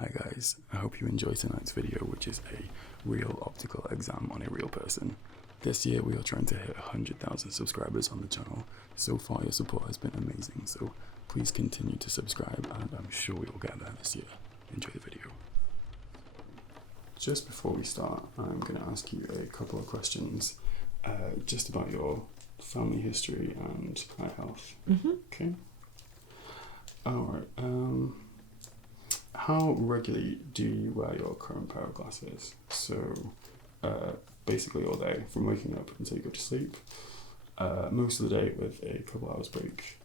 Hi guys, I hope you enjoyed tonight's video, which is a real optical exam on a real person. This year we are trying to hit 100,000 subscribers on the channel. So far your support has been amazing, so please continue to subscribe and I'm sure we will get there this year. Enjoy the video. Just before we start, I'm going to ask you a couple of questions just about your family history and eye health. Okay? Alright, how regularly do you wear your current pair of glasses? So, basically all day, from waking up until you go to sleep. Most of the day with a couple hours break.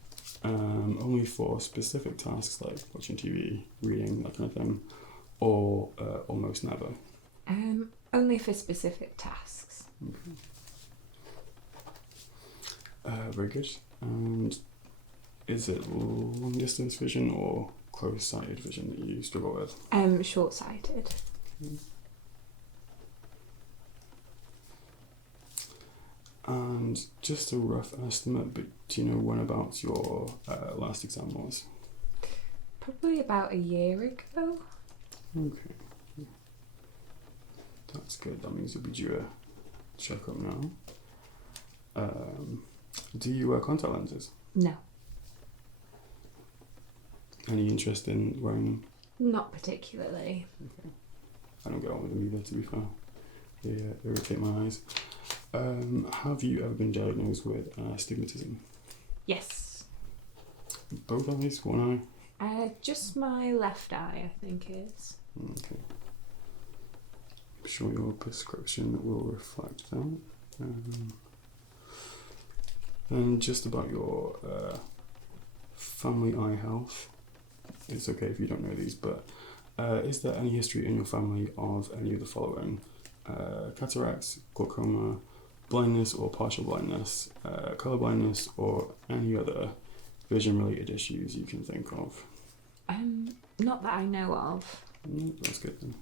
Only for specific tasks like watching TV, reading, that kind of thing, or almost never? Only for specific tasks. Okay. Very good. And is it long distance vision or close-sighted vision that you struggle with? Short-sighted. Okay. And just a rough estimate, but do you know when about your last exam was? Probably about a year ago. Okay. That's good. That means you'll be due a checkup now. Do you wear contact lenses? No. Any interest in wearing them? Not particularly. Okay. I don't get on with them either, to be fair. They irritate my eyes. Have you ever been diagnosed with astigmatism? Yes. Both eyes? One eye? Just my left eye, I think it is. Okay. I'm sure your prescription will reflect that. And just about your family eye health. It's okay if you don't know these, but is there any history in your family of any of the following? Cataracts, glaucoma, blindness or partial blindness, colour blindness, or any other vision-related issues you can think of? Not that I know of. That's good then.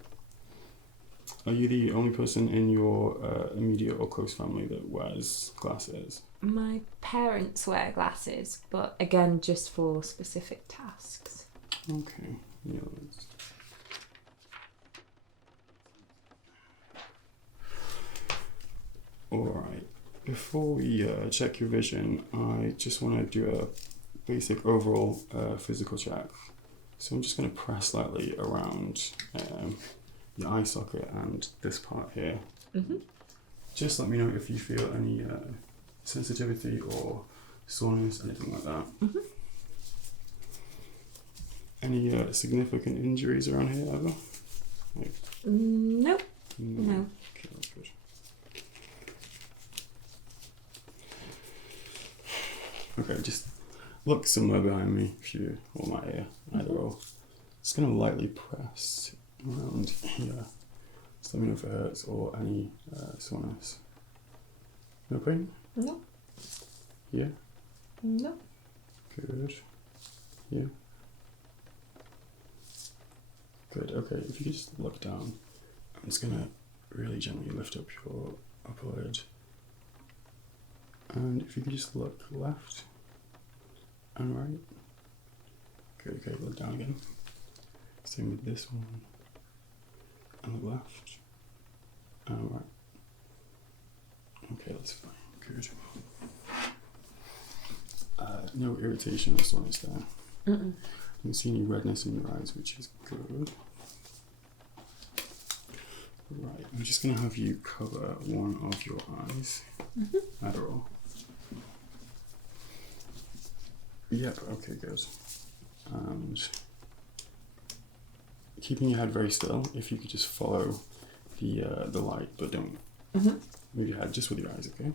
Are you the only person in your immediate or close family that wears glasses? My parents wear glasses, but again, just for specific tasks. Okay, yeah. Alright, before we check your vision, I just want to do a basic overall physical check. So I'm just going to press lightly around your eye socket and this part here. Just let me know if you feel any sensitivity or soreness, anything like that. Any significant injuries around here ever? Like, Nope. No. Okay, that's good. Okay, just look somewhere behind me if you, or my ear, either or. Just gonna lightly press around here. Just let me know if it hurts or any soreness. No pain? No. Yeah? No. Good. Yeah? Good, okay, if you just look down, I'm just gonna really gently lift up your upper lid. And if you could just look left and right. Good, okay, look down again. Same with this one. And look left and right. Okay, that's fine, good. No irritation or soreness there. You don't see any redness in your eyes, which is good. Right, I'm just going to have you cover one of your eyes. Either or. Yep, okay, good. And keeping your head very still, if you could just follow the light, but don't move your head, just with your eyes, okay?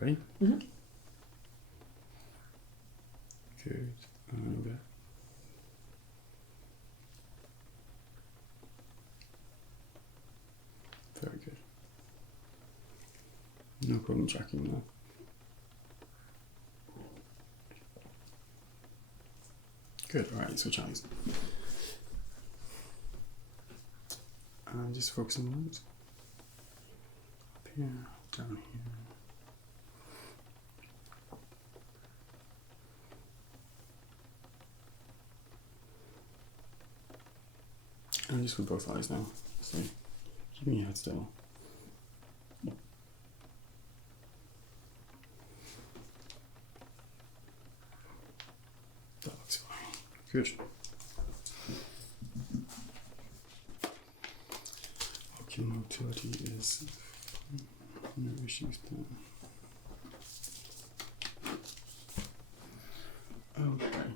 Ready? Good. And over. Very good. No problem tracking that. Good, alright, switch eyes. And just focus on the light. Up here, down here. And just with both eyes now. So keeping your head still. That looks fine. Good. Ocular motility is no issues there. Okay.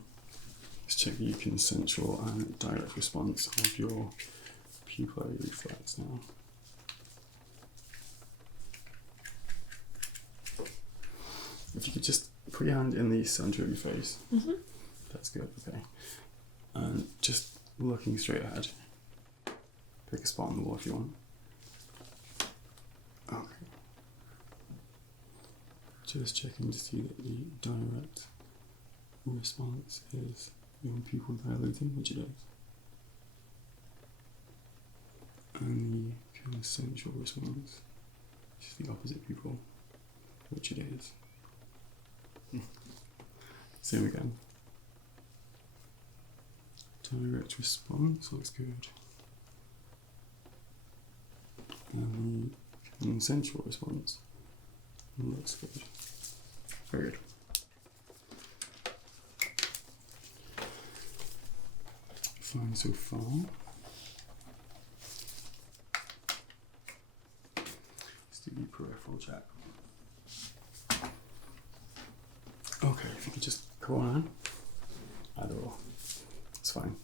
Let's check the consensual and direct response of your pupillary reflex now. If you could just put your hand in the center of your face. Mm-hmm. That's good, okay. And just looking straight ahead. Pick a spot on the wall if you want. Okay. Just checking to see that the direct response is your pupil dilating, which it is. And the consensual response is the opposite pupil, which it is. Same again. Direct response looks good. And the consensual response looks good. Very good. Fine so far. Let's do the peripheral check. Okay, if you could just go on. Either or. It's fine.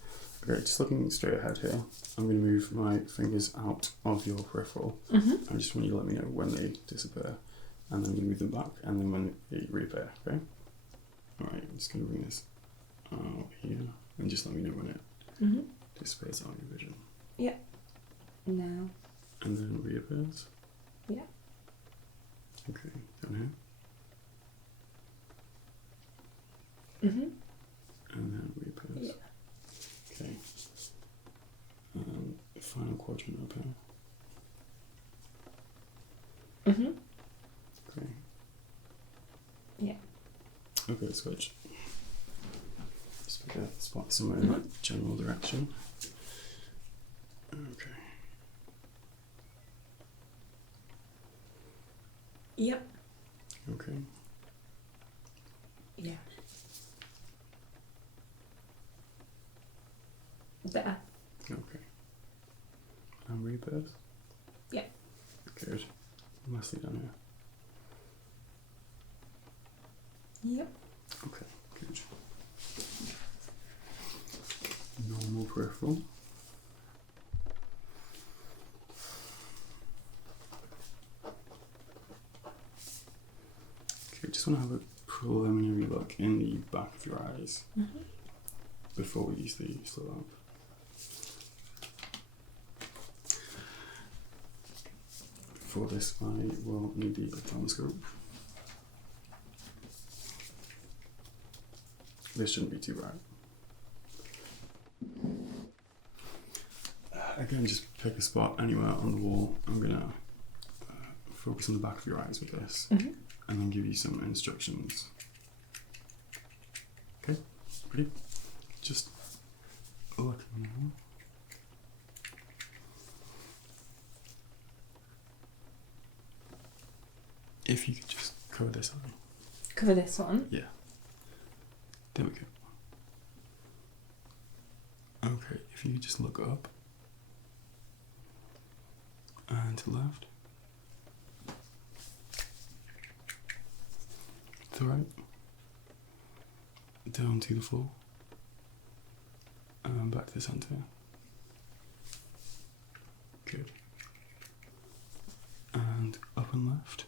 Okay, just looking straight ahead here, I'm going to move my fingers out of your peripheral. Mm-hmm. I just want you to let me know when they disappear. And then I'm going to move them back, and then when they reappear, okay? Alright, I'm just going to bring this out here, and just let me know when it disappears out of your vision. Yeah. Now. And then reappears? Yeah. Okay, down Mm-hmm. here. And then reappears. Yeah. Okay. Final quadrant up here. Mm-hmm. Okay. Yeah. Okay, switch. Just pick a spot somewhere in that general direction. Okay. Yep. Okay. Yeah. There. Okay. And rebirth? Yeah. Good. Lastly down here. Yep. Okay, good. Normal peripheral. Okay, just want to have a preliminary look in the back of your eyes before we use the slit lamp. For this, I will need the ophthalmoscope. This shouldn't be too bright. Again, just pick a spot anywhere on the wall. I'm gonna focus on the back of your eyes with this, and then give you some instructions. Okay, ready? Just look now. If you could just cover this eye. Cover this one. Yeah. There we go. Okay, if you could just look up and to the left, to the right, down to the floor, and back to the centre. Good. And up and left,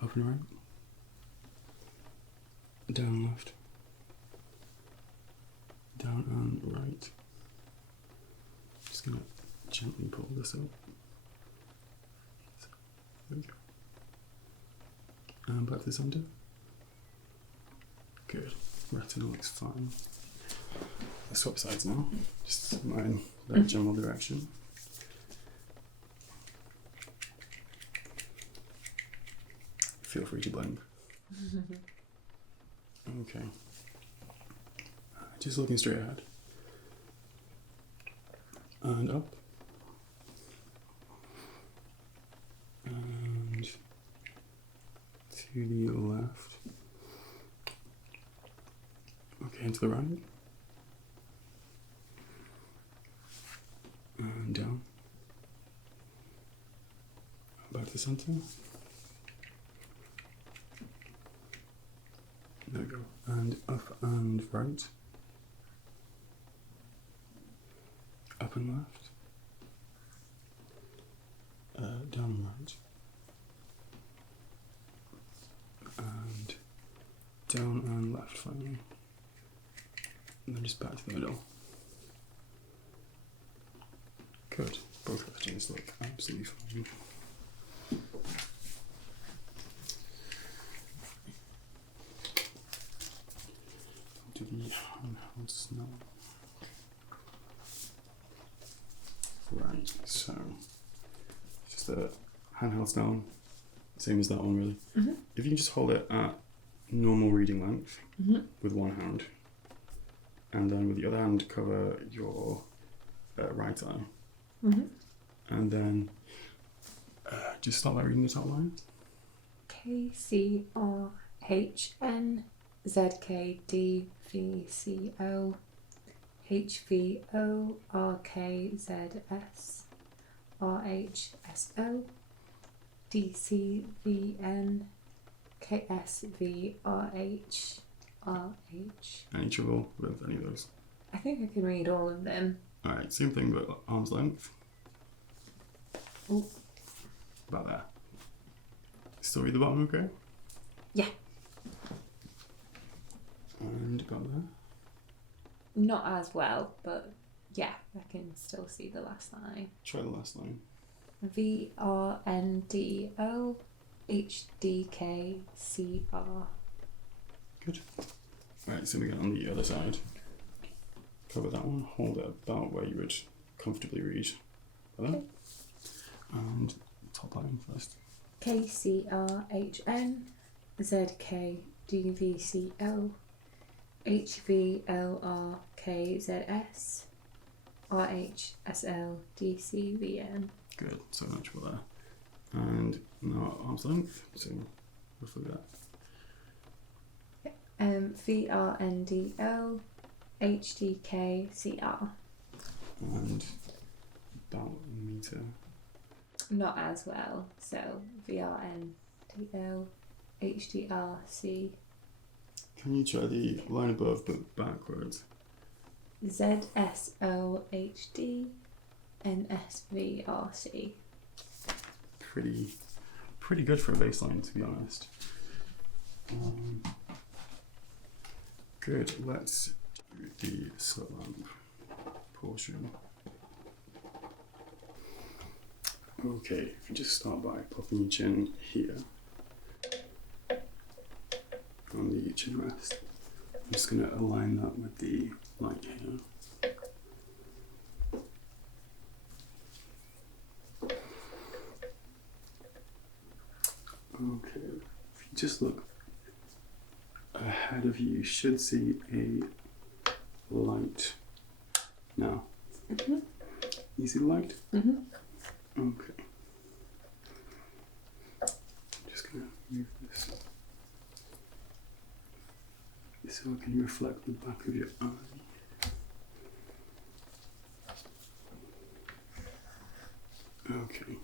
up and right, down and left, down and right. Just gonna gently pull this up. There we go. And back to the centre. Good. Retina looks fine. Let's swap sides now. Just in that general direction. Feel free to blink. Okay. Just looking straight ahead. and up. And to the left. Okay, and to the right. And down. Back to the center. There we go. And up and right. Up and left. Down and right. And down and left finally. And then just back to the middle. Good. Both questions look absolutely fine. To the handheld Snellen. Right, so just a handheld Snellen, same as that one really. Mm-hmm. If you can just hold it at normal reading length Mm-hmm. with one hand, and then with the other hand cover your right eye, Mm-hmm. and then just start by reading the top line. KCRHNZKDVCO HVORKZS RHSO DCVN KSVRH RH. Any trouble with any of those? I think I can read all of them. Alright, same thing but arm's length. Ooh. About there. Still read the bottom okay? Yeah. And about there. Not as well, but yeah, I can still see the last line. Try the last line. VRNDO HDKCR. Good. Right, so we get on the other side. Cover that one, hold it about where you would comfortably read. Like that. And top line first. KCRHN ZKDVCO HVLRKZS RHSLDCVN. Good, so much for there. And now arm's length, so roughly that. VRNDO HDKCR. And about a metre. Not as well, so VRNDO HDRC Can you try the line above but backwards? ZSOHD NSVRC. Pretty good for a baseline, to be honest. Good, let's do the slit lamp portion. Okay, if you just start by popping your chin here on the chin rest. I'm just going to align that with the light here. Okay, if you just look ahead of you, you should see a light now. Mm-hmm. You see the light? Mm-hmm. Okay. I'm just going to move this so it can reflect the back of your eye. Okay.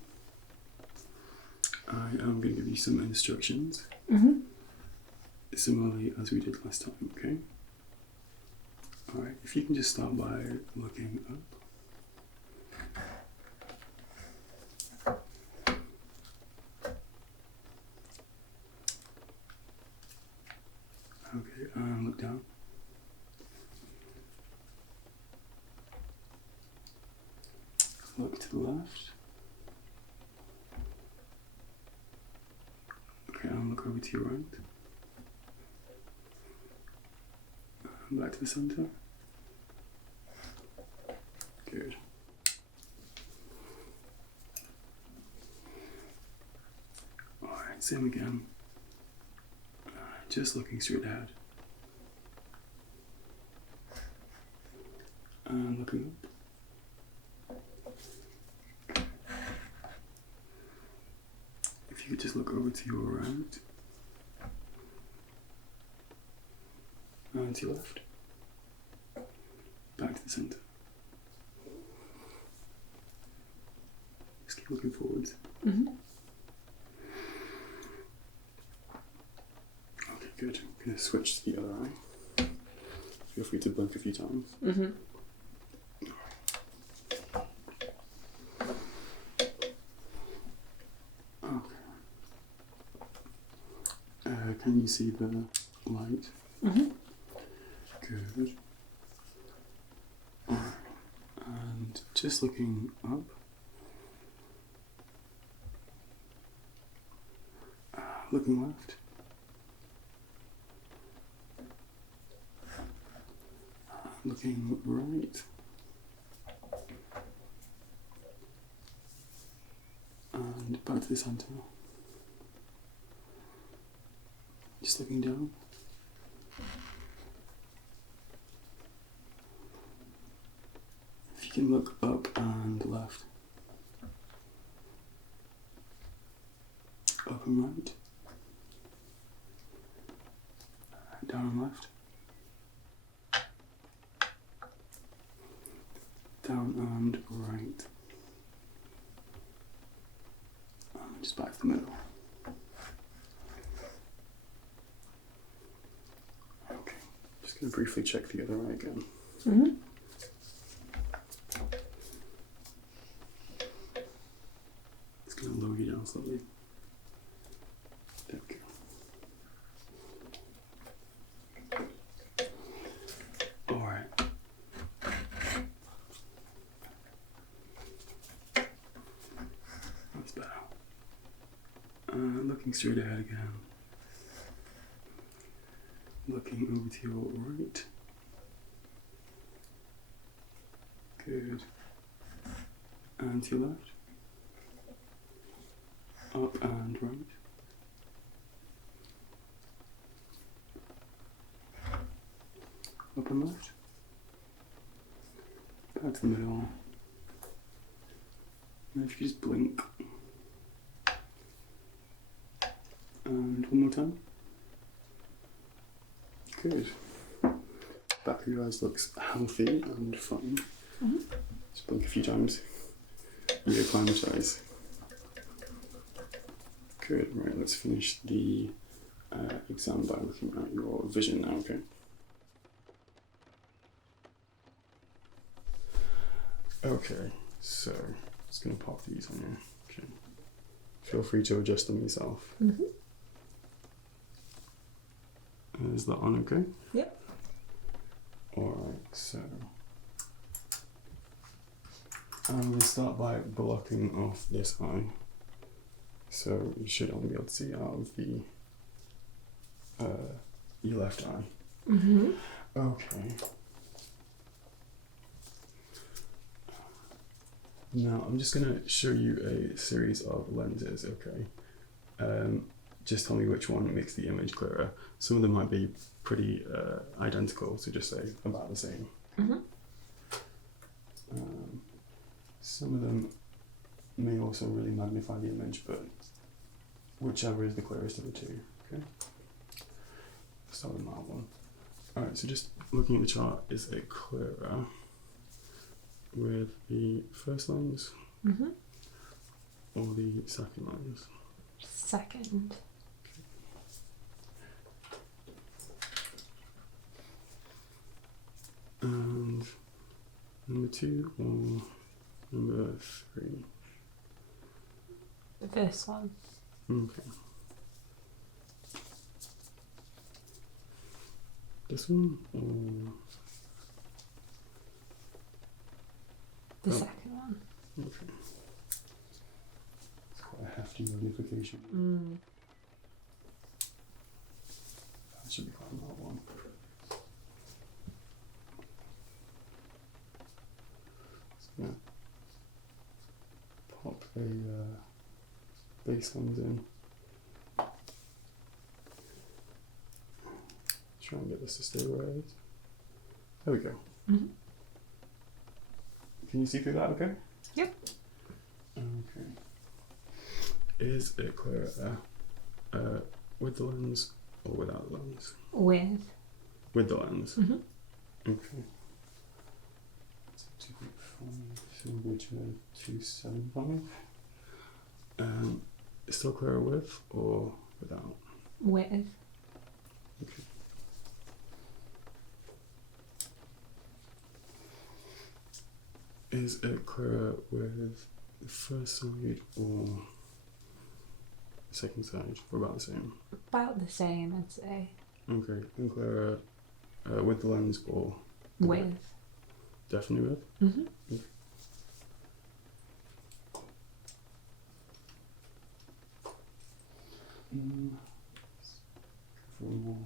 I am going to give you some instructions. Mm-hmm. Similarly as we did last time, okay? Alright, if you can just start by looking up. Okay, and look down. Look to the left. Okay, and look over to your right. And back to the center. Good. Alright, same again. Just looking straight ahead. And looking up. If you could just look over to your right and to your left, back to the centre. Just keep looking forwards. Mm-hmm. Okay, good. I'm going to switch to the other eye. Feel free to blink a few times. Mm-hmm. Can you see the light? Mm-hmm. Good. Alright. And just looking up. Looking left. Looking right. And back to the centre. Just looking down. If you can look up and left. Up and right. Down and left. Down and right. And just back to the middle. Okay, just going to briefly check the other eye again. Mm-hmm. Just going to lower you down slowly. There we go. Looking straight ahead again. Looking over to your right. Good. And to your left. Up and right. Up and left. Back to the middle. And if you just blink. And one more time. Good. Back of your eyes looks healthy and fine. Mm-hmm. Just blink a few times. Reacclimatise. Good. Right, let's finish the exam by looking at your vision now, okay? Okay, so just going to pop these on you. Okay. Feel free to adjust them yourself. Mm-hmm. Is that on okay? Yep. Alright, so I'm going to start by blocking off this eye. So you should only be able to see out of the your left eye. Mm-hmm. Okay. Now I'm just going to show you a series of lenses, okay? Just tell me which one makes the image clearer. Some of them might be pretty identical, so just say about the same. Mm-hmm. Some of them may also really magnify the image, but whichever is the clearest of the two, okay? Start with that one. Alright, so just looking at the chart, is it clearer with the first lens Mm-hmm. or the second lens? Second. And number 2 or number 3? This one. Okay. This one or The second one. okay. It's quite a hefty magnification. Mm. That should be quite that one. Yeah. Pop a base lens in. Try and get this to stay where it is. There we go. Mm-hmm. Can you see through that okay? Yep. Okay. Is it clearer with the lens or without the lens? With. With the lens. Mm-hmm. Okay. So 2.5, so we'll go to 275. Still clearer with or without? With. Okay. Is it clearer with the first side or the second side? Or about the same? About the same, I'd say. Okay. And clearer with the lens or With. Definitely with? Mm-hmm. Okay. For a more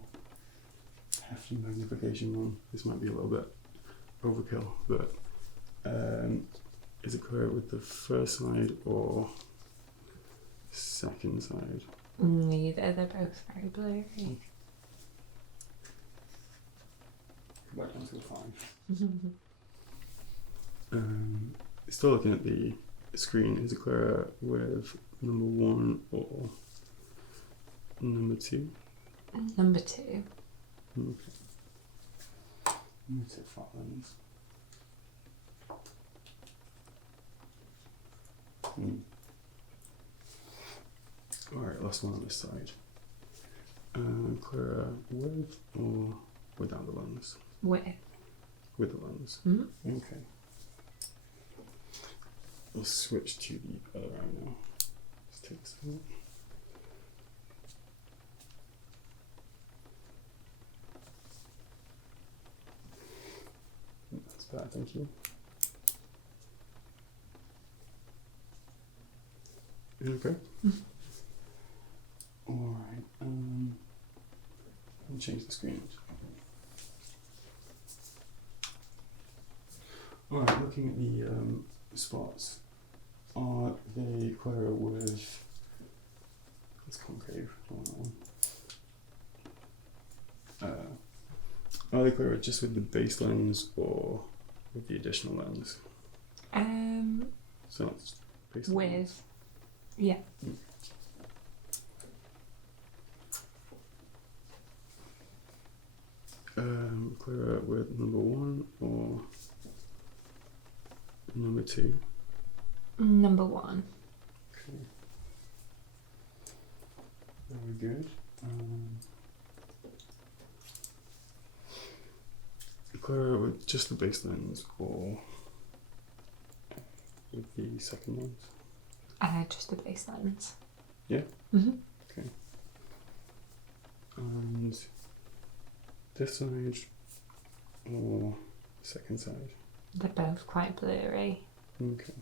hefty magnification one, this might be a little bit overkill, but is it clear with the first side or second side? Neither, they're both very blurry. Right down to a 5. Still looking at the screen, is it clearer with number 1 or number 2? Number 2. Okay. Number 2 flat lens. Alright, last one on this side. Clearer with or without the lens? With. With the lens. Mm-hmm. Okay. We'll switch to the other eye now. Let's take this out. That's bad, thank you. You okay? Mm-hmm. Alright, let me change the screen. Alright, looking at the spots, are they clearer with, it's concave, I want that one. Are they clearer just with the base lens or with the additional lens? So that's base With. lens. Yeah. Clearer with number 1 or number 2? Number 1. Okay. Very good. Clearer with just the base lens or with the second lens? Just the base lens. Yeah? Mm-hmm. Okay. And this side or second side? They're both quite blurry. Okay.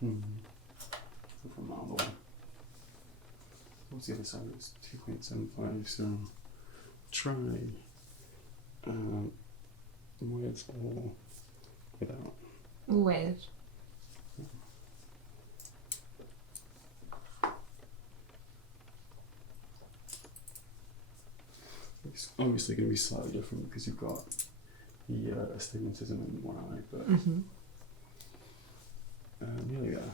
From that other one. What's the other side? It's 2.75, so try with or without. With. It's obviously going to be slightly different because you've got the astigmatism in one eye, but Mm-hmm. nearly there.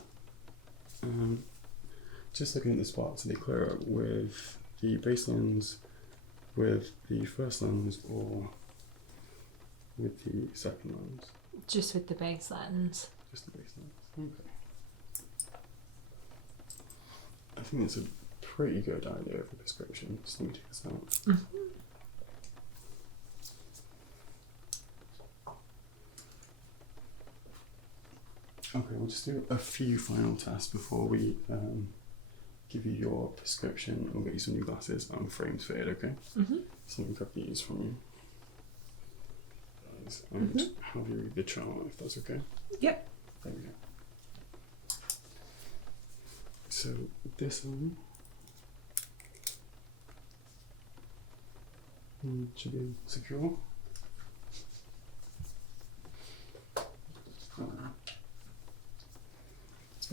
Just looking at the spots, are they clearer with the base lens, with the first lens, or with the second lens? Just with the base lens. Just the base lens. Okay. I think that's a pretty good idea for prescription. Just let me take this out. Mm-hmm. Okay, we'll just do a few final tests before we give you your prescription. We'll get you some new glasses and frames fitted, okay? Mm-hmm. So let me grab these from you. And have you read the chart if that's okay? Yep. There we go. So this one should be secure. Just going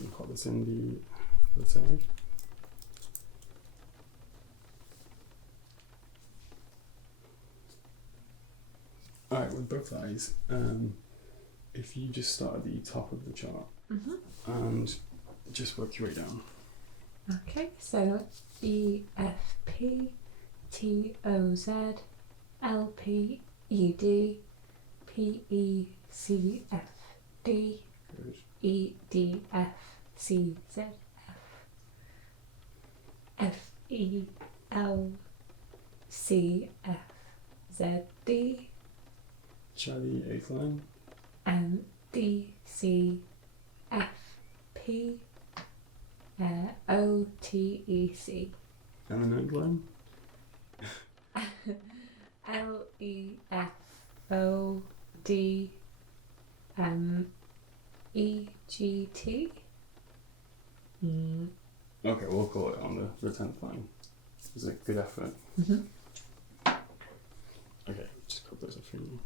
to pop this in the other side. with both eyes, if you just start at the top of the chart and just work your way down. Okay, so E F P T O Z L P E D P E C F D Good. E D F C Z F E L C F Z D Try the 8th line. M D C F P O T E C And the 9th line. L E F O D E G T. Okay, we'll call it on the 10th line. It was a good effort. Okay, just cut those off for you.